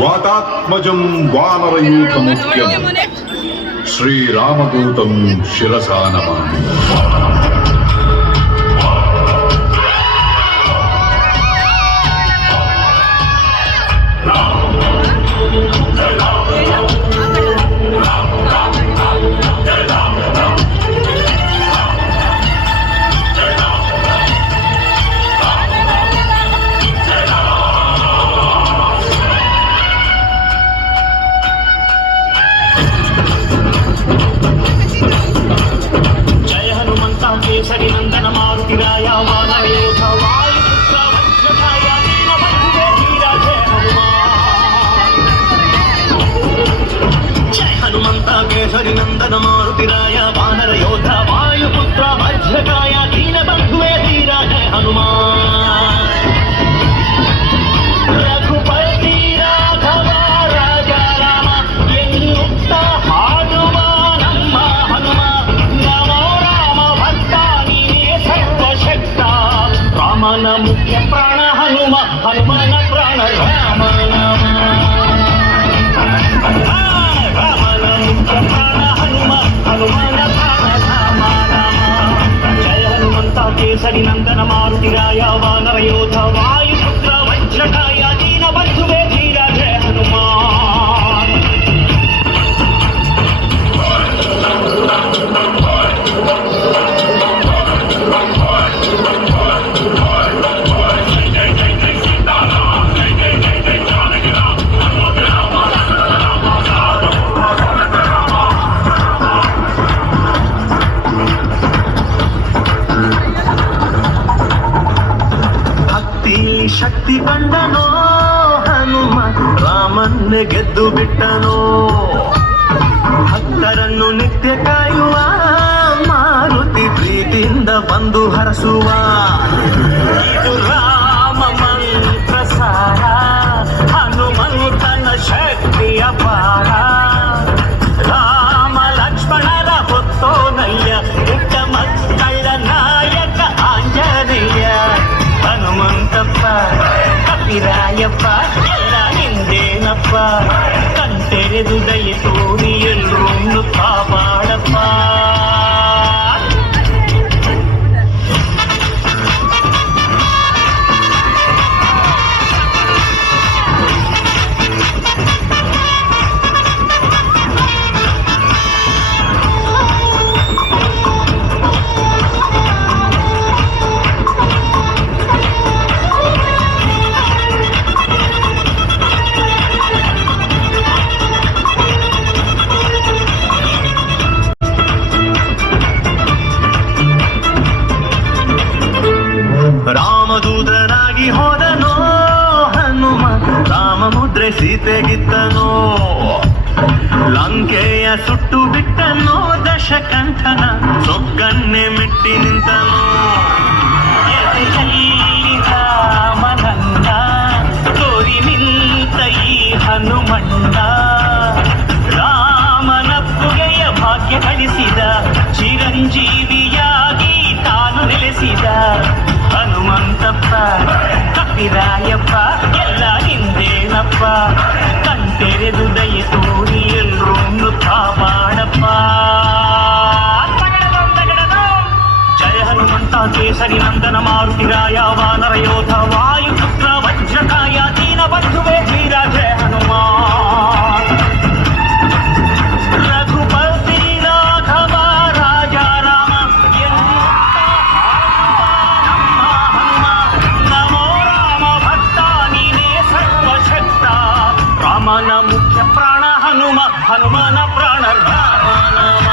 వాతాత్మజం వానరయూథముఖ్యం శ్రీరామదూతం శిరసా నమామి. కేసరి నందన మారుతిరాయ వానరయోధ వాయుపుత్ర వజ్రకాయ దీనబంధువే ధీర జయ హనుమాన్. జయ హనుమంత కేసరి నందన మారుతిరాయ వానరయోధ వాయుపుత్ర వజ్రకాయ దీనబంధువే ధీర జయ హనుమాన్. రఘుపతి రాఘవ రాజా రామ ఎన్నుత్త ಹಾಡುವ ನಮ್ಮ ಹನುಮ. ರಾಮನ ಮುಖ್ಯ ಪ್ರಾಣ ಹನುಮ, ಹನುಮನ ಪ್ರಾಣ ರಾಮ ನಾಮ. ರಾಮನ ಮುಖ್ಯ ಪ್ರಾಣ ಹನುಮ, ಹನುಮನ ಪ್ರಾಣ ರಾಮ ನಾಮ. ಜಯ ಹನುಮಂತ ಕೇಸರಿ ನಂದನ ಮಾರುತಿರಾಯ ವಾನರಯೋಧ ವಾಯುಪುತ್ರ ವಜ್ರಕಾಯ ದೀನ ಬಂಧುವೇ ಧೀರ ಜಯ ಹನುಮಾನ್. ಶಕ್ತಿ ಕಂಡನೋ ಹನುಮ, ರಾಮನ್ನೇ ಗೆದ್ದು ಬಿಟ್ಟನೋ. ಭಕ್ತರನ್ನು ನಿತ್ಯ ಕಾಯುವ ಮಾರುತಿ ಪ್ರೀತಿಯಿಂದ ಬಂದು ಹರಸುವ. ಇದು ರಾಮ ಮಂತ್ರ ಸಾರ, ಹನುಮಂತನ ಶಕ್ತಿಯ ಪಾರ. ರಾಮ ಲಕ್ಷ್ಮಣರ ಹೊತ್ತೋನಯ್ಯ, ಪುಟ್ಟ ಮಕ್ಕಳ ನಾಯಕ ಆಂಜನೇಯ. ಹನುಮಂತಪ್ಪ ಕಪಿರಾಯಪ್ಪ ಎಲ್ಲ ನಿಂದೇನಪ್ಪ, ಕಣ್ತೆರೆದು ದಯೆ ತೋರಿ ಎಲ್ಲರೂ ಕಾಪಾಡಪ್ಪ. ರಾಮದೂತನಾಗಿ ಹೋದನೋ ಹನುಮ, ರಾಮ ಮುದ್ರೆ ಸೀತೆಗಿತ್ತನೋ. ಲಂಕೆಯ ಸುಟ್ಟು ಬಿಟ್ಟನೋ ದಶಕಂಠನ, ಸೊಗ್ಗನ್ನೇ ಮೆಟ್ಟಿ ನಿಂತನೋ. ರಾಮನನ್ನ ತೋರಿ ನಿಂತ ಈ ಹನುಮಣ್ಣ, ರಾಮನಪ್ಪುಗೆಯ ಭಾಗ್ಯ ಗಳಿಸಿದ, ಚಿರಂಜೀವಿಯಾಗಿ ತಾನು ನೆಲೆಸಿದ. ಹನುಮಂತಪ್ಪ ಕಪಿರಾಯಪ್ಪ ಎಲ್ಲ ನಿಂದೇನಪ್ಪ, ಕಣ್ತೆರೆದು ದಯೆ ತೋರಿ ಎಲ್ಲರೂ ಕಾಪಾಡಪ್ಪ. ಜಯ ಹನುಮಂತ ಕೇಸರಿ ನಂದನ ಮಾರುತಿರಾಯ ವಾನರಯೋಧ ವಾಯುಪುತ್ರ ವಜ್ರಕಾಯ ದೀನ ಬಂಧುವೇ ಧೀರ ಜಯ ಹನುಮಾನ್. ರಘುಪತಿ ರಾಘವ ರಾಜಾ ರಾಮ ರಾಮನ ಮುಖ್ಯ ಪ್ರಾಣ ಹನುಮ, ಹನುಮನ ಪ್ರಾಣ ರಾಮ ನಾಮ.